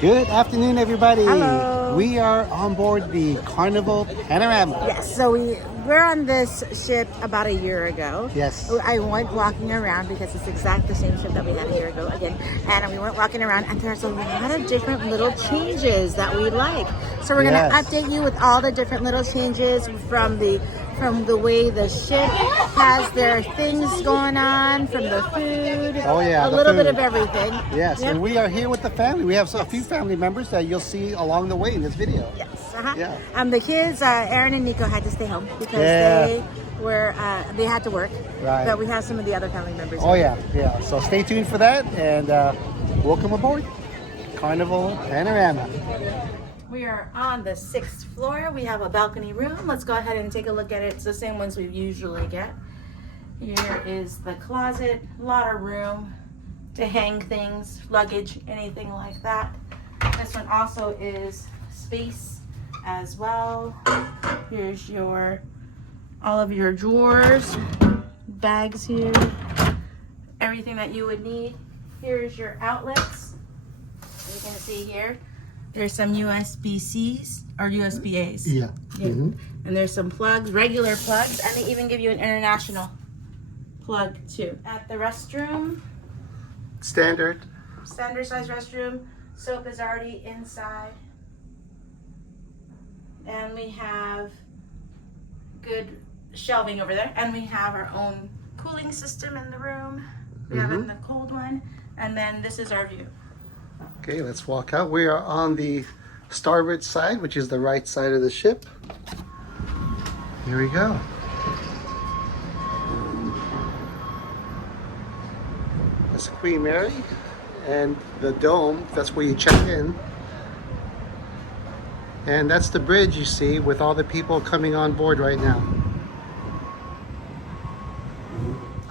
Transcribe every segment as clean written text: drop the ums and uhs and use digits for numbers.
Good afternoon, everybody. Hello. We are on board the Carnival Panorama. Yes, so we're on this ship about a year ago. Yes. I went walking around because it's exactly the same ship that we had a year ago again. And we went walking around and there's a lot of different little changes that we like. So we're Yes. gonna update you with all the different little changes from the way the ship has their things going on, from the food. Oh, yeah, a the little bit food. of everything. Yes, Yep. and we are here with the family. We have a few family members that you'll see along the way in this video. Yes. Uh-huh. Yeah. The kids, Aaron and Nico, had to stay home because Yeah. they had to work. Right. But we have some of the other family members. Oh, here. yeah. So stay tuned for that, and welcome aboard Carnival Panorama. We are on the 6th floor. We have a balcony room. Let's go ahead and take a look at it. It's the same ones we usually get. Here is the closet, a lot of room to hang things, luggage, anything like that. This one also is space as well. Here's all of your drawers, bags here, everything that you would need. Here's your outlets. You can see here, there's some USB-Cs or USB-As. Yeah. And there's some plugs, regular plugs, and they even give you an international plug too. At the restroom, Standard. standard size restroom, soap is already inside. And we have good shelving over there. And we have our own cooling system in the room. We have it in the cold one. And then this is our view. Okay, let's walk out. We are on the starboard side, which is the right side of the ship. Here we go. That's Queen Mary, and the dome, that's where you check in. And that's the bridge you see with all the people coming on board right now.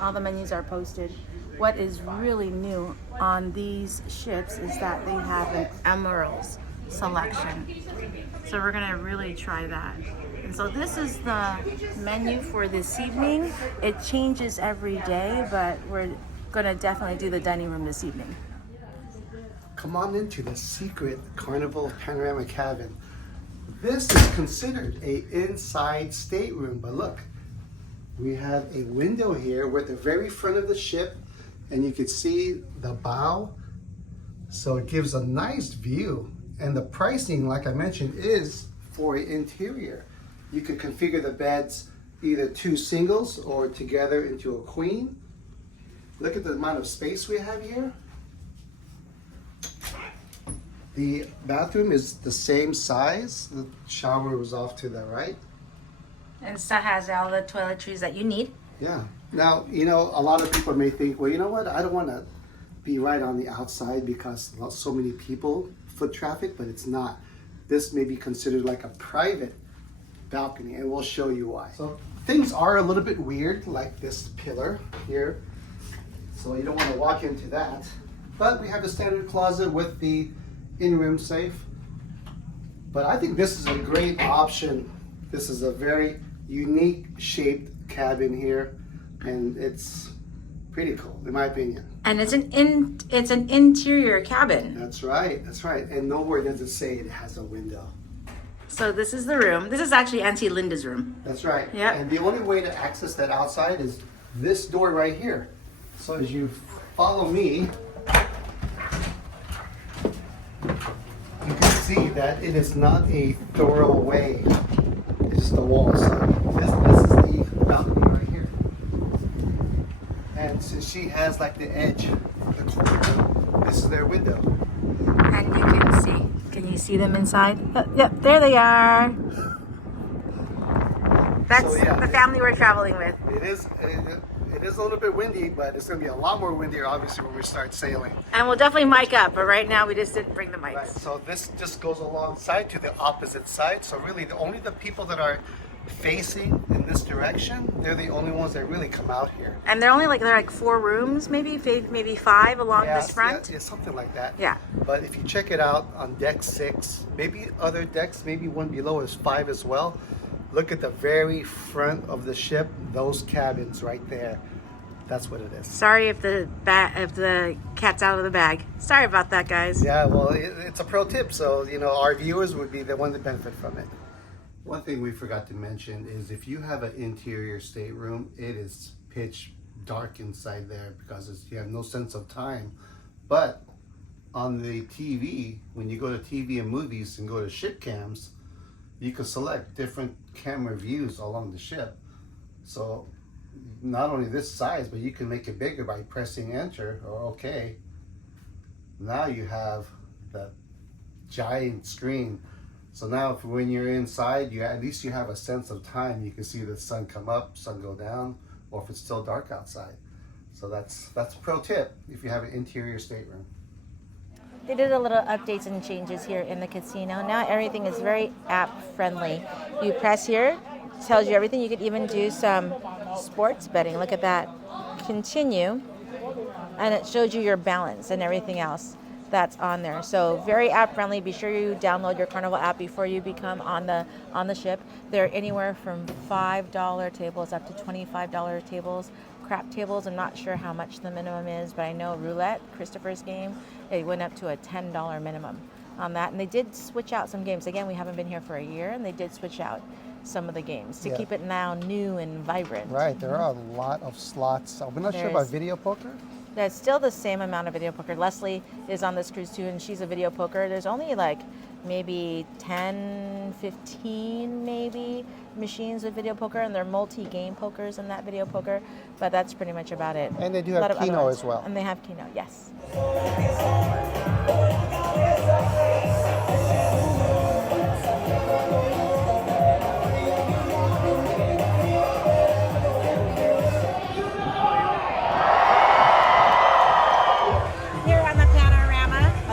All the menus are posted. What is really new on these ships is that they have an emeralds selection. So we're gonna really try that. And so this is the menu for this evening. It changes every day, but we're gonna definitely do the dining room this evening. Come on into the secret Carnival Panorama cabin. This is considered a inside stateroom, but look, we have a window here. We're at the very front of the ship, and you can see the bow. So it gives a nice view. And the pricing, like I mentioned, is for an interior. You can configure the beds either two singles or together into a queen. Look at the amount of space we have here. The bathroom is the same size. The shower was off to the right. And it still has all the toiletries that you need. Yeah. Now, a lot of people may think, well, you know what? I don't want to be right on the outside because so many people, foot traffic, but it's not. This may be considered like a private balcony, and we'll show you why. So things are a little bit weird, like this pillar here. So you don't want to walk into that. But we have the standard closet with the in-room safe. But I think this is a great option. This is a very unique shaped cabin here, and it's pretty cool in my opinion. And it's an interior cabin. That's right, and nowhere does it say it has a window. So this is the room. This is actually Auntie Linda's room. That's right. Yep. And the only way to access that outside is this door right here. So as you follow me, you can see that it is not a thorough way. It's just the wall. So this is the balcony right here. And since she has like the edge of the corner, this is their window. And you can see. Can you see them inside? Yep, there they are. That's the family we're traveling with. It is a little bit windy, but it's going to be a lot more windier, obviously, when we start sailing. And we'll definitely mic up, but right now we just didn't bring the mics. Right, so this just goes alongside to the opposite side. So really, only the people that are facing in this direction, they're the only ones that really come out here. And they're like 4 rooms, maybe 5 along this front. Yeah, something like that. Yeah. But if you check it out on deck 6, maybe other decks, maybe one below is 5 as well. Look at the very front of the ship, those cabins right there. That's what it is. Sorry if the cat's out of the bag. Sorry about that, guys. Yeah, well, it's a pro tip, so our viewers would be the one that benefit from it. One thing we forgot to mention is if you have an interior stateroom, it is pitch dark inside there because you have no sense of time. But on the TV, when you go to TV and movies and go to ship cams, you can select different camera views along the ship. So not only this size, but you can make it bigger by pressing enter or OK. Now you have the giant screen. So now when you're inside, at least you have a sense of time. You can see the sun come up, sun go down, or if it's still dark outside. So that's a pro tip if you have an interior stateroom. They did a little updates and changes here in the casino. Now everything is very app friendly. You press here, it tells you everything. You could even do some sports betting. Look at that. Continue, and it shows you your balance and everything else that's on there. So very app friendly. Be sure you download your Carnival app before you become on the ship. They're anywhere from $5 tables up to $25 tables. Crap tables, I'm not sure how much the minimum is, but I know roulette, Christopher's game, it went up to a $10 minimum on that. And they did switch out some games. Again, we haven't been here for a year, and they did switch out some of the games to keep it now new and vibrant. Right, there are a lot of slots. I'm not sure about video poker. There's still the same amount of video poker. Leslie is on this cruise too, and she's a video poker. There's only like maybe 10, 15 maybe machines with video poker, and they're multi-game pokers in that video poker, but that's pretty much about it. And they do have Keno as well. And they have Keno, yes.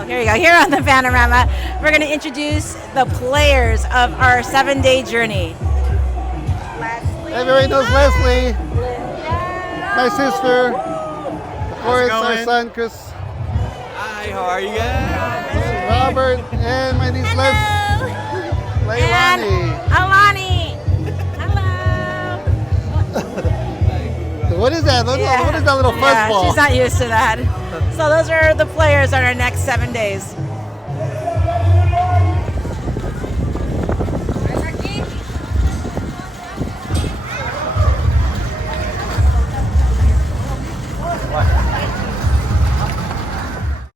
Here we go. Here on the panorama, we're going to introduce the players of our 7-day journey. Leslie. Everybody knows Leslie. My sister. Torrance, our son, Chris. Hi, how are you guys? Robert, and my niece Leilani. Alani. Hello. What is that? What is that little fuzzball? She's not used to that. So those are the players on our next 7 days.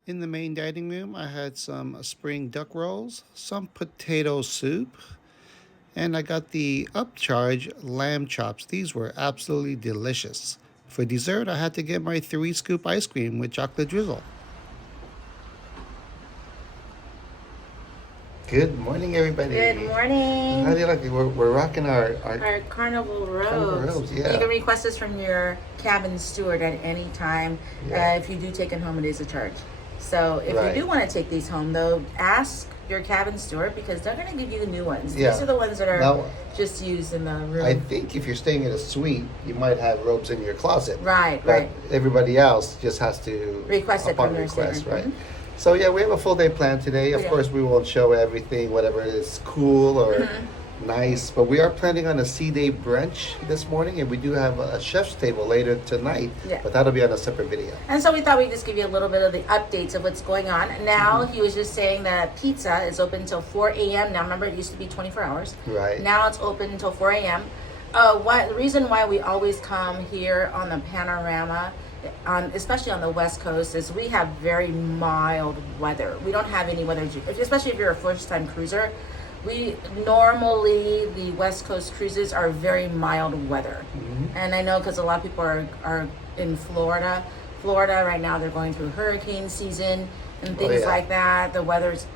In the main dining room, I had some spring duck rolls, some potato soup, and I got the upcharge lamb chops. These were absolutely delicious. For dessert, I had to get my 3-scoop ice cream with chocolate drizzle. Good morning, everybody. Good morning. How do you like it? We're rocking our Carnival robes. Carnival robes, yeah. You can request this from your cabin steward at any time. Yeah. If you do take it home, it is a charge. So if Right. you do want to take these home, though, ask your cabin steward because they're going to give you the new ones. Yeah. These are the ones that are Now, just used in the room. I think if you're staying in a suite, you might have robes in your closet. Right, But right. everybody else just has to Request it upon from their request, stateroom. right? Mhm. So yeah, we have a full day plan today. Of We do. course, we won't show everything, whatever is cool or nice, but we are planning on a sea day brunch this morning, and we do have a chef's table later tonight. Yeah. But that'll be on a separate video. And so we thought we'd just give you a little bit of the updates of what's going on. Now, he was just saying that pizza is open until 4 a.m. Now, remember, it used to be 24 hours. Right. Now it's open until 4 a.m. The reason why we always come here on the panorama, especially on the West Coast, is we have very mild weather. We don't have any weather, especially if you're a first-time cruiser. Normally the West Coast cruises are very mild weather. And I know because a lot of people are in Florida. Florida right now, they're going through hurricane season and things like that. The weather's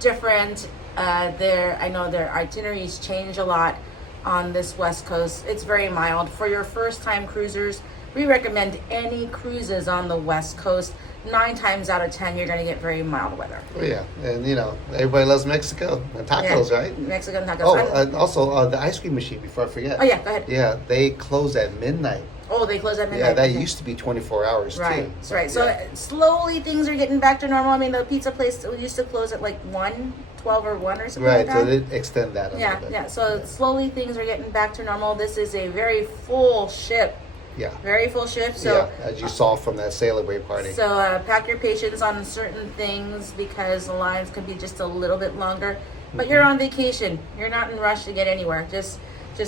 different. I know their itineraries change a lot on this West Coast. It's very mild. For your first time cruisers, we recommend any cruises on the West Coast. 9 times out of 10, you're going to get very mild weather. Oh yeah, and everybody loves Mexico and tacos, right? Mexican tacos. Oh, and also the ice cream machine. Before I forget. Oh yeah, go ahead. Yeah, they close at midnight. Oh, they close at midnight. Yeah, that Okay. used to be 24 hours Right, too. that's right. So slowly things are getting back to normal. I mean, the pizza place used to close at like 12 or 1 or something Right, like that. so they extend that a Yeah, little bit. yeah. So slowly things are getting back to normal. This is a very full ship Yeah. Very full shift. So yeah, as you saw from that celebrate party. So pack your patience on certain things because the lines can be just a little bit longer. But you're on vacation. You're not in a rush to get anywhere. Just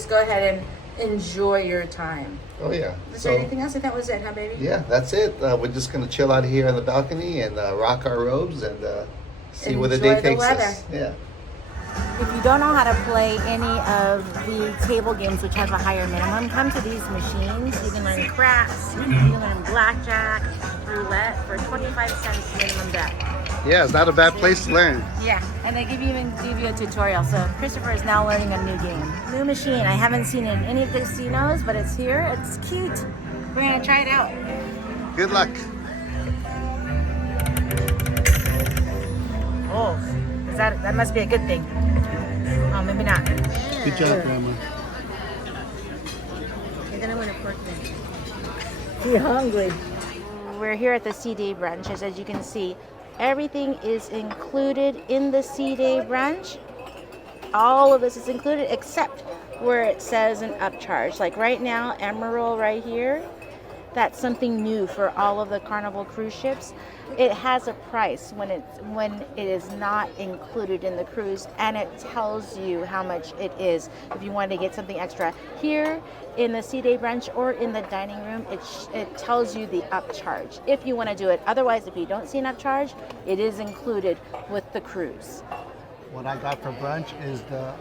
go ahead and enjoy your time. Oh yeah. Is there anything else? I think that was it, huh, baby? Yeah, that's it. We're just gonna chill out here on the balcony and rock our robes and see where the day Enjoy the takes weather. us. Yeah. If you don't know how to play any of the table games which have a higher minimum, come to these machines. You can learn craps, you can learn blackjack, roulette for 25 cents minimum bet. Yeah, it's not a bad place to learn. Yeah, and they even give you a tutorial. So Christopher is now learning a new game. New machine. I haven't seen it in any of the casinos, but it's here. It's cute. We're gonna try it out. Good luck. Oh, that must be a good thing. Oh, maybe not. Good job, Grandma. You're gonna win a pork thing. You're hungry. We're here at the C-Day brunch, as you can see. Everything is included in the C-Day brunch. All of this is included except where it says an upcharge. Like right now, Emerald right here, that's something new for all of the Carnival cruise ships. It has a price when it is not included in the cruise, and it tells you how much it is if you want to get something extra. Here in the C-Day brunch or in the dining room, it tells you the upcharge if you want to do it. Otherwise, if you don't see an upcharge, it is included with the cruise. What I got for brunch is the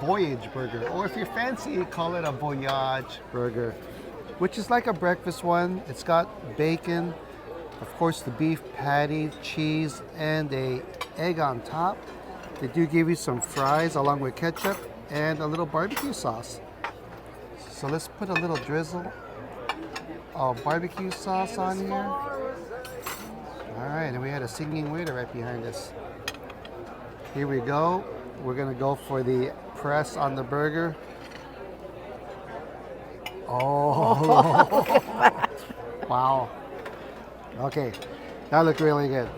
Voyage burger, or if you're fancy, call it a Voyage burger, which is like a breakfast one. It's got bacon, of course the beef patty, cheese, and a egg on top. They do give you some fries along with ketchup and a little barbecue sauce. So let's put a little drizzle of barbecue sauce on here. All right, and we had a singing waiter right behind us. Here we go. We're gonna go for the press on the burger. Oh, wow. Okay, that looked really good.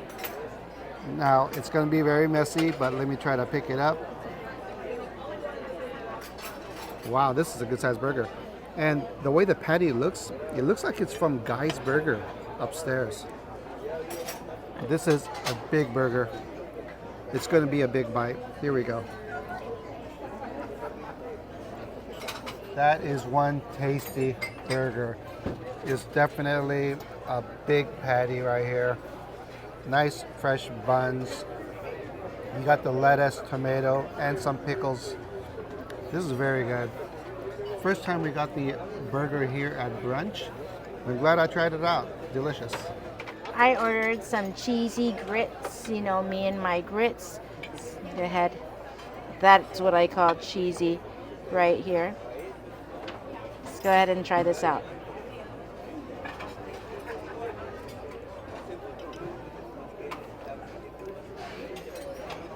Now, it's gonna be very messy, but let me try to pick it up. Wow, this is a good sized burger. And the way the patty looks, it looks like it's from Guy's Burger upstairs. This is a big burger. It's gonna be a big bite. Here we go. That is one tasty burger. It's definitely a big patty right here. Nice fresh buns. You got the lettuce, tomato, and some pickles. This is very good. First time we got the burger here at brunch. I'm glad I tried it out. Delicious. I ordered some cheesy grits. You know, me and my grits. Go ahead. That's what I call cheesy right here. Let's go ahead and try this out.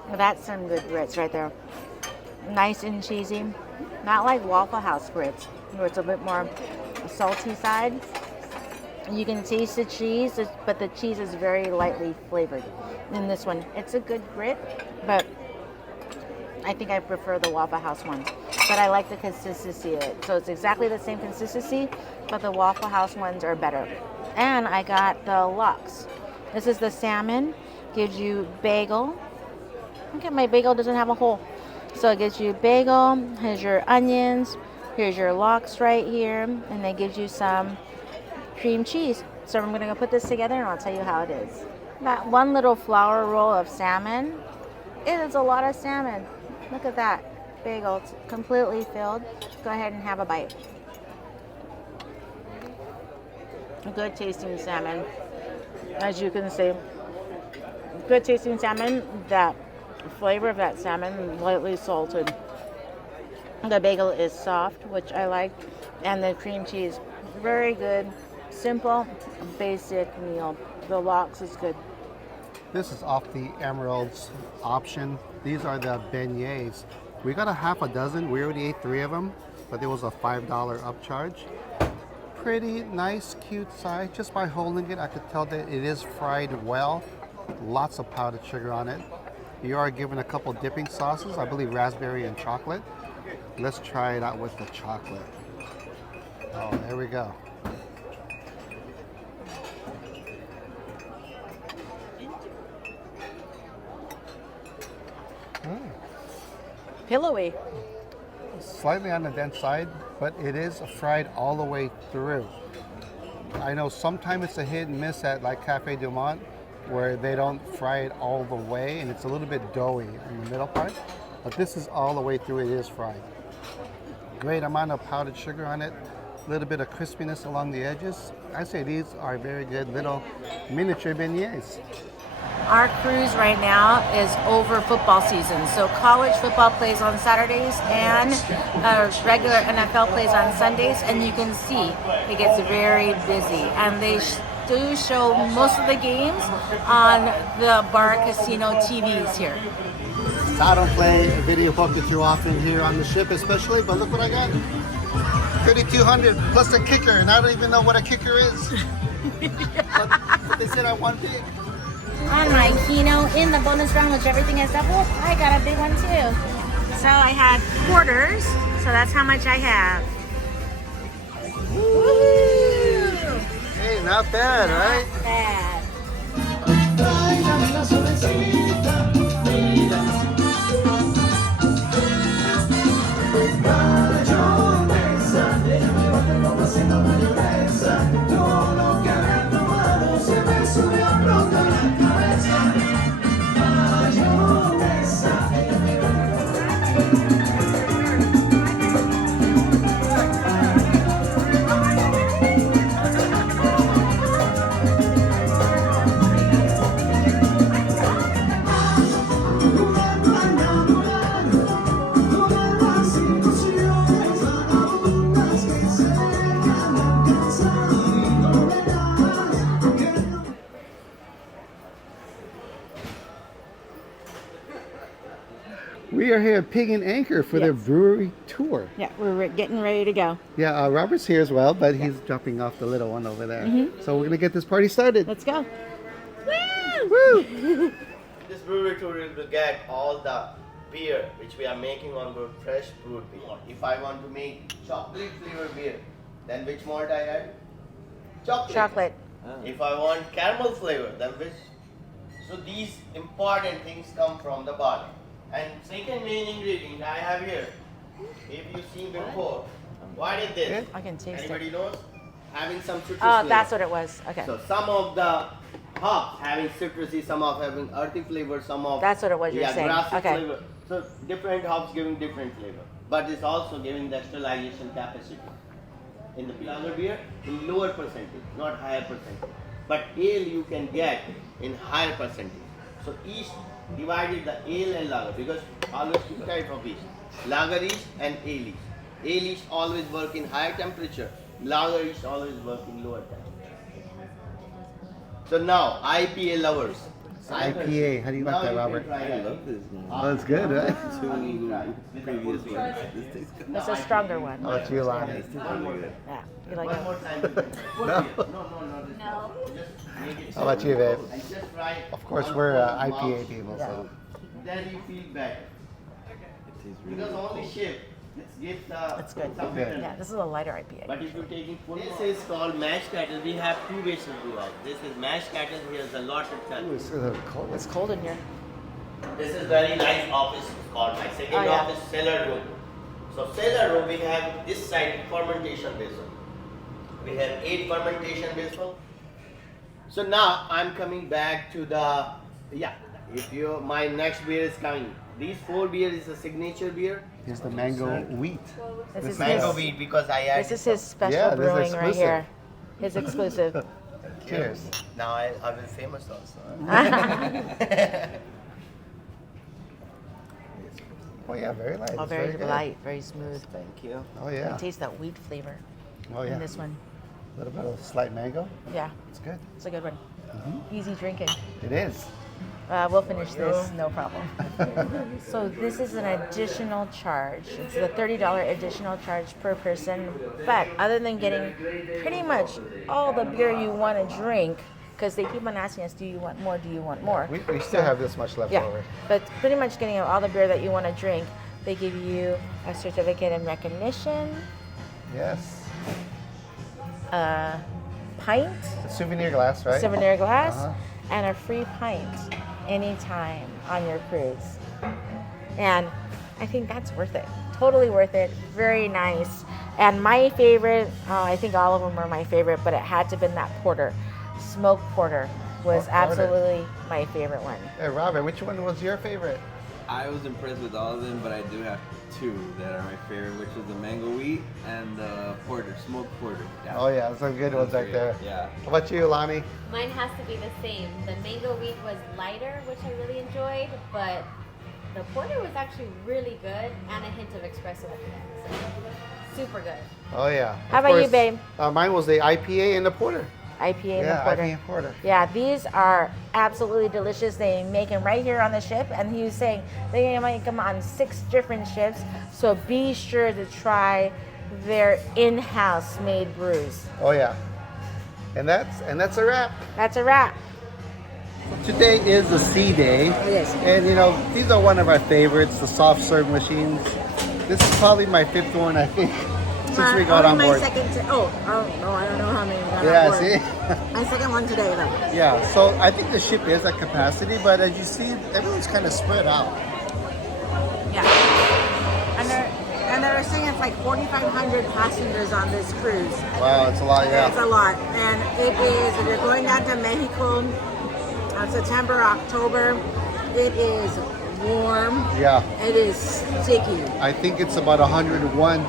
Well, that's some good grits right there. Nice and cheesy. Not like Waffle House grits, where it's a bit more salty side. You can taste the cheese, but the cheese is very lightly flavored in this one. It's a good grit, but I think I prefer the Waffle House ones. But I like the consistency of it. So it's exactly the same consistency, but the Waffle House ones are better. And I got the lox. This is the salmon. Gives you bagel. Okay, my bagel doesn't have a hole. So it gives you bagel. Here's your onions. Here's your lox right here. And then gives you some cream cheese. So I'm going to go put this together and I'll tell you how it is. That one little flour roll of salmon, it is a lot of salmon. Look at that bagel. It's completely filled. Go ahead and have a bite. Good tasting salmon. As you can see, good tasting salmon. That flavor of that salmon, lightly salted. The bagel is soft, which I like, and the cream cheese, very good. Simple, basic meal. The lox is good. This is off the Emerald's option. These are the beignets. We got a half a dozen. We already ate 3 of them, but there was a $5 upcharge. Pretty nice, cute size. Just by holding it, I could tell that it is fried well. Lots of powdered sugar on it. You are given a couple dipping sauces, I believe raspberry and chocolate. Let's try it out with the chocolate. Oh, there we go. Pillowy. Slightly on the dense side, but it is fried all the way through. I know sometimes it's a hit and miss at like Cafe Du Monde where they don't fry it all the way and it's a little bit doughy in the middle part, but this is all the way through, it is fried. Great amount of powdered sugar on it, a little bit of crispiness along the edges. I say these are very good little miniature beignets. Our cruise right now is over football season. So college football plays on Saturdays and regular NFL plays on Sundays. And you can see it gets very busy. And they do show most of the games on the bar casino TVs here. So I don't play video poker too often here on the ship especially, but look what I got. 3,200 plus a kicker, and I don't even know what a kicker is. but they said I won big. On my Keno in the bonus round, which everything is double, I got a big one too. So I had quarters, so that's how much I have. Woo! Hey, not bad, right? Not bad. We are here at Pig and Anchor for their Yes. brewery tour. Yeah, we're getting ready to go. Yeah, Robert's here as well, but he's dropping off the little one over there. So we're going to get this party started. Let's go. Woo! This brewery tour will get all the beer which we are making on board fresh brewed beer. If I want to make chocolate flavored beer, then which malt I add? Chocolate. If I want caramel flavor, then which? So these important things come from the barley. And second main ingredient I have here, if you've seen before, what is this? I can taste Anybody it. knows? Having some citrus Oh, flavor. that's what it was. Okay. So some of the hops having citrusy, some of having earthy flavor, some of That's what it was you're saying. grassy Okay. flavor. So different hops giving different flavor, but it's also giving the sterilization capacity. In the lager beer, in lower percentage, not higher percentage. But ale you can get in higher percentage. So yeast divided the ale and lager because always two types of yeast: lager yeast and ale yeast. Ale yeast always work in higher temperature. Lager yeast always work in lower temperature. So now IPA lovers. IPA, how do you like Now that, you can Robert? try it. Oh, it's good, right? Previous ones. This tastes good. It's a stronger one. How about you, Lonnie? This tastes really good. Yeah. You like One it? more time. No. Just make it How about you, babe? and just try Of course, one we're full IPA mouth. people, so. Then you feel better. It tastes really Because good. only ship, let's get the It's good. some Okay. bitterness. Yeah, this is a lighter IPA. But if you're taking full, this is called mashed cattle. We have two ways to do it. This is mashed cattle. Here's a lot of Ooh, cattle. It's cold in here. This is very nice office called my second Oh, yeah. office, cellar room. So cellar room we have this side fermentation vessel. We have 8 fermentation vessel. So now I'm coming back to the if you my next beer is coming. These 4 beer is a signature beer. Here's the mango wheat. This This is Mango his, wheat because I add. this is his special Yeah, this is brewing right exclusive. here. His exclusive. Cheers. Now I will famous also. Oh yeah, very light. Oh, It's very good. light, very smooth. Thank you. Oh You yeah. can taste that wheat flavor Oh yeah. in this one. A little bit of slight mango. Yeah, It's good. it's a good one. Mm-hmm. Easy drinking. It is. We'll finish this, no problem. So this is an additional charge. It's a $30 additional charge per person. But other than getting pretty much all the beer you want to drink, because they keep on asking us, do you want more? Do you want more? We still have this much left Yeah, over. but pretty much getting all the beer that you want to drink. They give you a certificate in recognition, Yes. a pint, A souvenir glass, right? souvenir glass, Uh-huh. and a free pint anytime on your cruise. And I think that's worth it. Totally worth it. Very nice. And my favorite, I think all of them are my favorite, but it had to have been that porter. Smoked porter was Porter. absolutely my favorite one. Hey, Robert, which one was your favorite? I was impressed with all of them, but I do have two that are my favorite, which is the mango wheat and the porter, smoked porter. Yeah. Oh yeah, some good ones right there. Yeah. How about you, Lonnie? Mine has to be the same. The mango wheat was lighter, which I really enjoyed, but the porter was actually really good and a hint of espresso at the end. So, super good. Oh yeah. How Of about you, course, babe? Mine was the IPA and the porter. IPA and Yeah, the porter. IPA and porter. Yeah, these are absolutely delicious. They make them right here on the ship, and he was saying they make them on 6 different ships. So be sure to try their in-house made brews. Oh yeah. And that's a wrap. That's a wrap. Today is the sea day. It is. And you know, these are one of our favorites, the soft serve machines. This is probably my 5th one, I think, since we got on board. I don't know how many. Yeah, see? My second one today, though. Yeah, so I think the ship is at capacity, but as you see, everyone's kind of spread out. Yeah. And they're saying it's like 4,500 passengers on this cruise. Wow, it's a lot, It's yeah. a lot. And it is, if you're going down to Mexico, September, October, it is warm. Yeah, It is sticky. I think it's about 101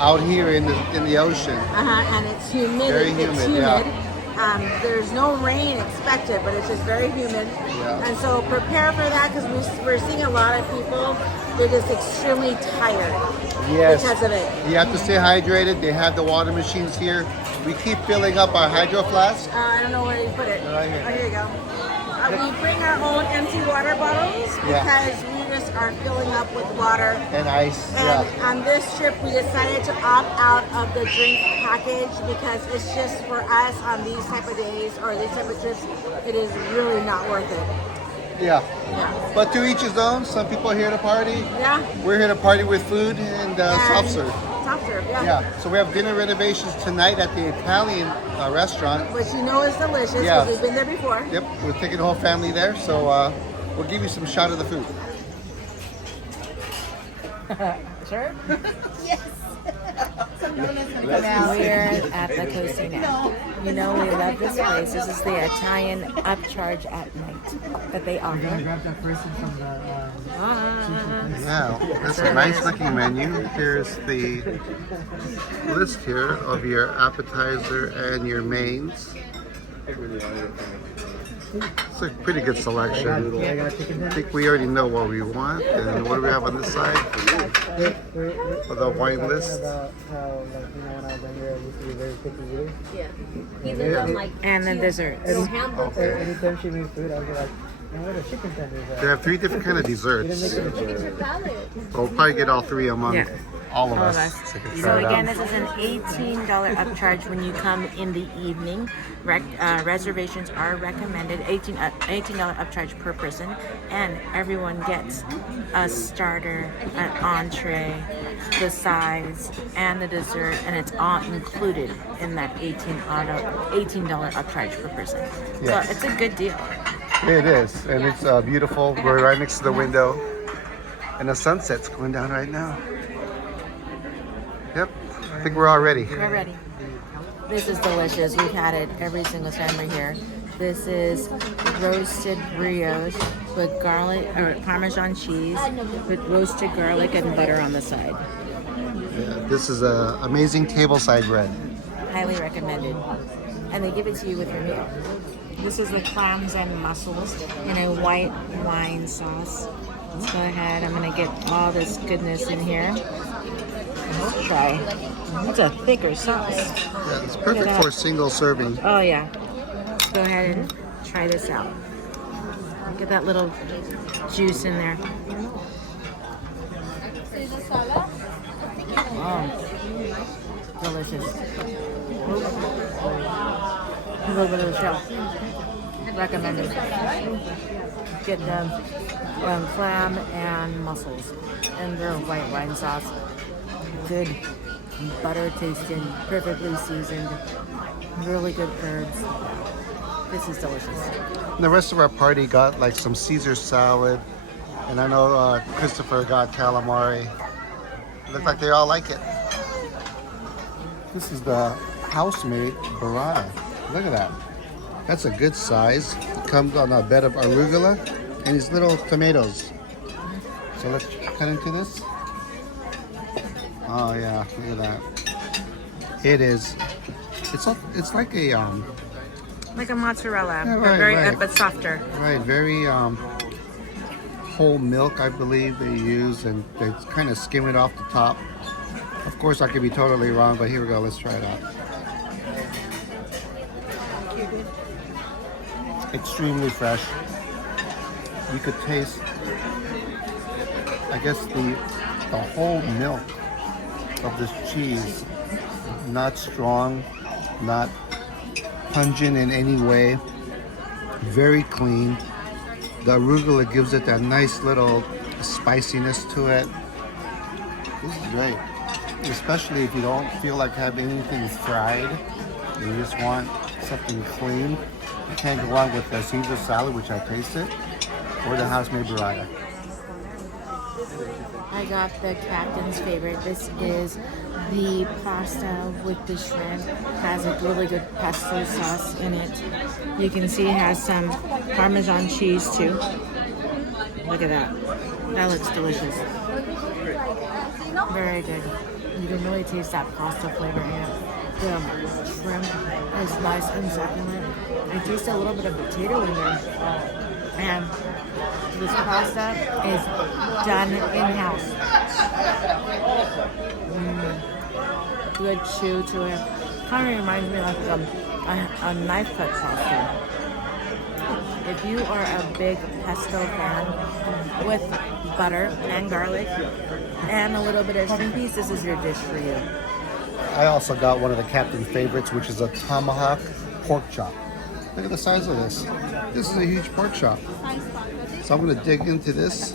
out here in the ocean. And it's humid. Very It's humid, humid. yeah. There's no rain expected, but it's just very humid. Yeah. And so prepare for that because we're seeing a lot of people, they're just extremely tired Yes. because of it. You have to stay hydrated. They have the water machines here. We keep filling up our hydro flask. I don't know where you put it. Right here. Oh, here you go. We bring our own empty water bottles Yeah. because we just are filling up with water. And ice, And yeah. on this trip, we decided to opt out of the drink package because it's just for us on these type of days or these type of trips, it is really not worth it. Yeah. Yeah. But to each his own. Some people are here to party. Yeah. We're here to party with food and soft serve. Soft serve, yeah. Yeah. So we have dinner reservations tonight at the Italian restaurant. Which you know is delicious because Yeah. we've been there before. Yep. We're taking the whole family there. So we'll give you some shot of the food. Sure. Now We're at the Cosina. You know we love this place. This is the Italian upcharge at night that they offer. Now, this is a nice looking menu. Here's the list here of your appetizer and your mains. It's a pretty good selection. I think we already know what we want. And what do we have on this side? For the wine list. Yeah. He lives on like And then desserts. little hamburger. Anytime she made food, I was like, man, what a chicken tenders They have 3 different kind of desserts. Look at your palate. We'll probably get all 3 among Yeah. all of All of us. us. So we can So try it again, out. this is an $18 upcharge when you come in the evening. Reservations are recommended. $18 upcharge per person, and everyone gets a starter, an entree, the sides, and the dessert, and it's all included in that $18 upcharge per person. Yes. So it's a good deal. It is, and it's beautiful. We're right next to the window, and the sunset's going down right now. Yep, I think we're all ready. We're ready. This is delicious. We've had it every single time we're here. This is roasted brioche with garlic or Parmesan cheese with roasted garlic and butter on the side. Yeah, this is a amazing tableside bread. Highly recommended. And they give it to you with your meal. This is the clams and mussels in a white wine sauce. Let's go ahead. I'm gonna get all this goodness in here. Let's try. It's a thicker sauce. Yeah, it's perfect for a single serving. Oh yeah. Let's go ahead and try this out. Get that little juice in there. Oh, delicious. A little bit of the shell. Recommended. Get them clam and mussels and their white wine sauce. Good butter tasting, perfectly seasoned, really good herbs. This is delicious. The rest of our party got like some Caesar salad, And I know Christopher got calamari. Looks like they all like it. This is the house-made burrata. Look at that. That's a good size. It comes on a bed of arugula and these little tomatoes. So let's cut into this. Oh yeah, look at that. It is. It's like a Like a mozzarella, Yeah, but right, very right. but softer. right, very whole milk, I believe they use, and they kind of skim it off the top. Of course, I could be totally wrong, but here we go. Let's try it out. Extremely fresh. You could taste, I guess, the whole milk of this cheese. Not strong, not pungent in any way. Very clean. The arugula gives it that nice little spiciness to it. This is great. Especially if you don't feel like having anything fried. You just want something clean. You can't go wrong with the Caesar salad, which I tasted, or the house-made burrata. I got the captain's favorite. This is the pasta with the shrimp. Has a really good pesto sauce in it. You can see it has some Parmesan cheese too. Look at that. That looks delicious. Very good. You can really taste that pasta flavor in it. The shrimp is nice and succulent. I taste a little bit of potato in there. And this pasta is done in-house. Good chew to it. Kind of reminds me like a knife cut pasta. If you are a big pesto fan with butter and garlic and a little bit of string peas, this is your dish for you. I also got one of the captain favorites, which is a tomahawk pork chop. Look at the size of this. This is a huge pork chop. So I'm going to dig into this.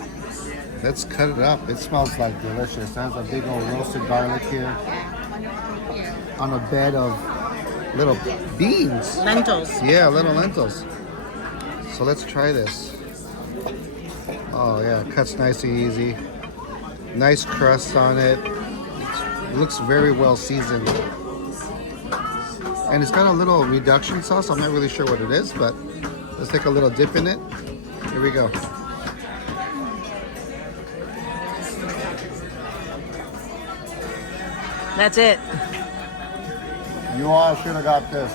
Let's cut it up. It smells like delicious. There's a big old roasted garlic here on a bed of little beans. Lentils. Yeah, little lentils. So let's try this. Oh yeah, it cuts nice and easy. Nice crust on it. It looks very well seasoned. And it's got a little reduction sauce. I'm not really sure what it is, but let's take a little dip in it. Here we go. That's it. You all should have got this.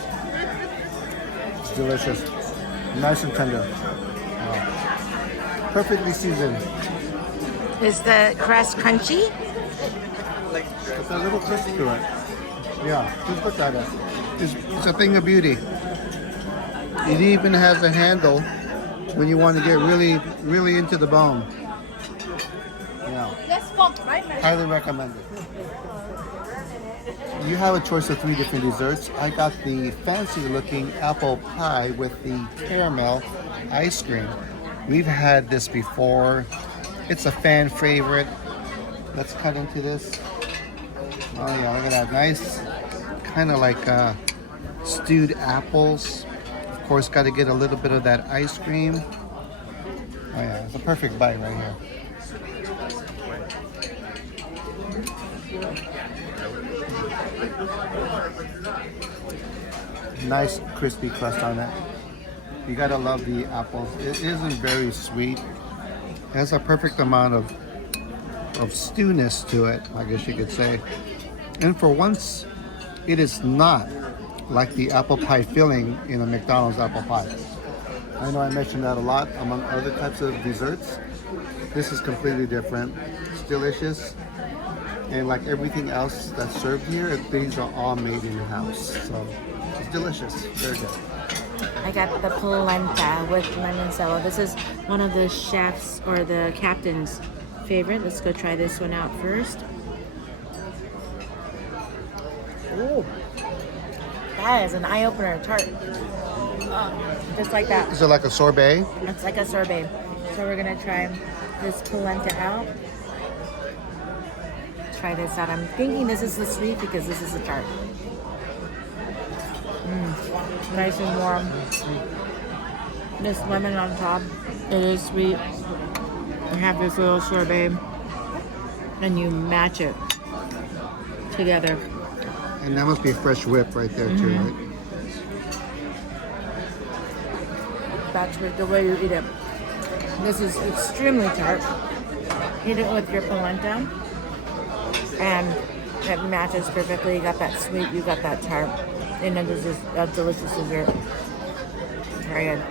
It's delicious. Nice and tender. Perfectly seasoned. Is the crust crunchy? It's a little crisp to it. Yeah, just look at it. It's a thing of beauty. It even has a handle when you want to get really, really into the bone. Yeah. Highly recommend it. You have a choice of 3 different desserts. I got the fancy looking apple pie with the caramel ice cream. We've had this before. It's a fan favorite. Let's cut into this. Oh yeah, look at that. Nice, kind of like stewed apples. Of course, got to get a little bit of that ice cream. Oh yeah, it's a perfect bite right here. Nice crispy crust on it. You gotta love the apples. It isn't very sweet. It has a perfect amount of stewness to it, I guess you could say. And for once, it is not like the apple pie filling in a McDonald's apple pie. I know I mentioned that a lot among other types of desserts. This is completely different. It's delicious. And like everything else that's served here, these are all made in the house. So it's delicious. Very good. I got the polenta with lemon salad. This is one of the chef's or the captain's favorite. Let's go try this one out first. Ooh, that is an eye-opener tart. Just like that. Is it like a sorbet? It's like a sorbet. So we're gonna try this polenta out. Try this out. I'm thinking this is the sweet because this is a tart. Nice and warm. This lemon on top. It is sweet. You have this little sorbet, and you match it together. And that must be fresh whip right there too, right? That's the way you eat it. This is extremely tart. Eat it with your polenta, and it matches perfectly. You got that sweet, you got that tart, and then this is a delicious dessert. Very good.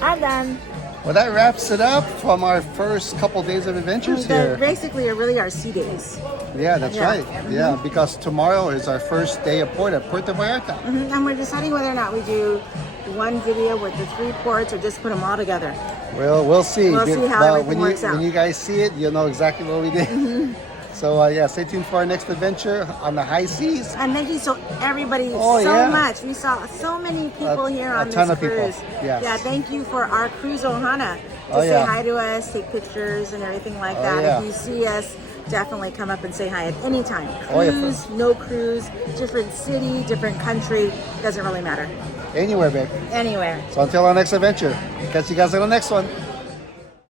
I'm done. Well, that wraps it up from our first couple days of adventures here. Basically, are really our sea days. Yeah, that's Yeah. right. Yeah, because tomorrow is our first day of port at Puerto Vallarta. And we're deciding whether or not we do one video with the 3 ports or just put them all together. Well, we'll see. We'll see how everything works out. When you guys see it, you'll know exactly what we did. So yeah, stay tuned for our next adventure on the high seas. And thank you everybody Oh, so yeah. much. We saw so many people here on a ton this of people. cruise. Yes. Yeah, thank you for our cruise Ohana. To Oh, say yeah. hi to us, take pictures and everything like Oh, that. yeah. If you see us, definitely come up and say hi at any time. Oh, yeah. Cruise, no cruise, different city, different country, doesn't really matter. Anywhere, babe. Anywhere. So until our next adventure, catch you guys on the next one.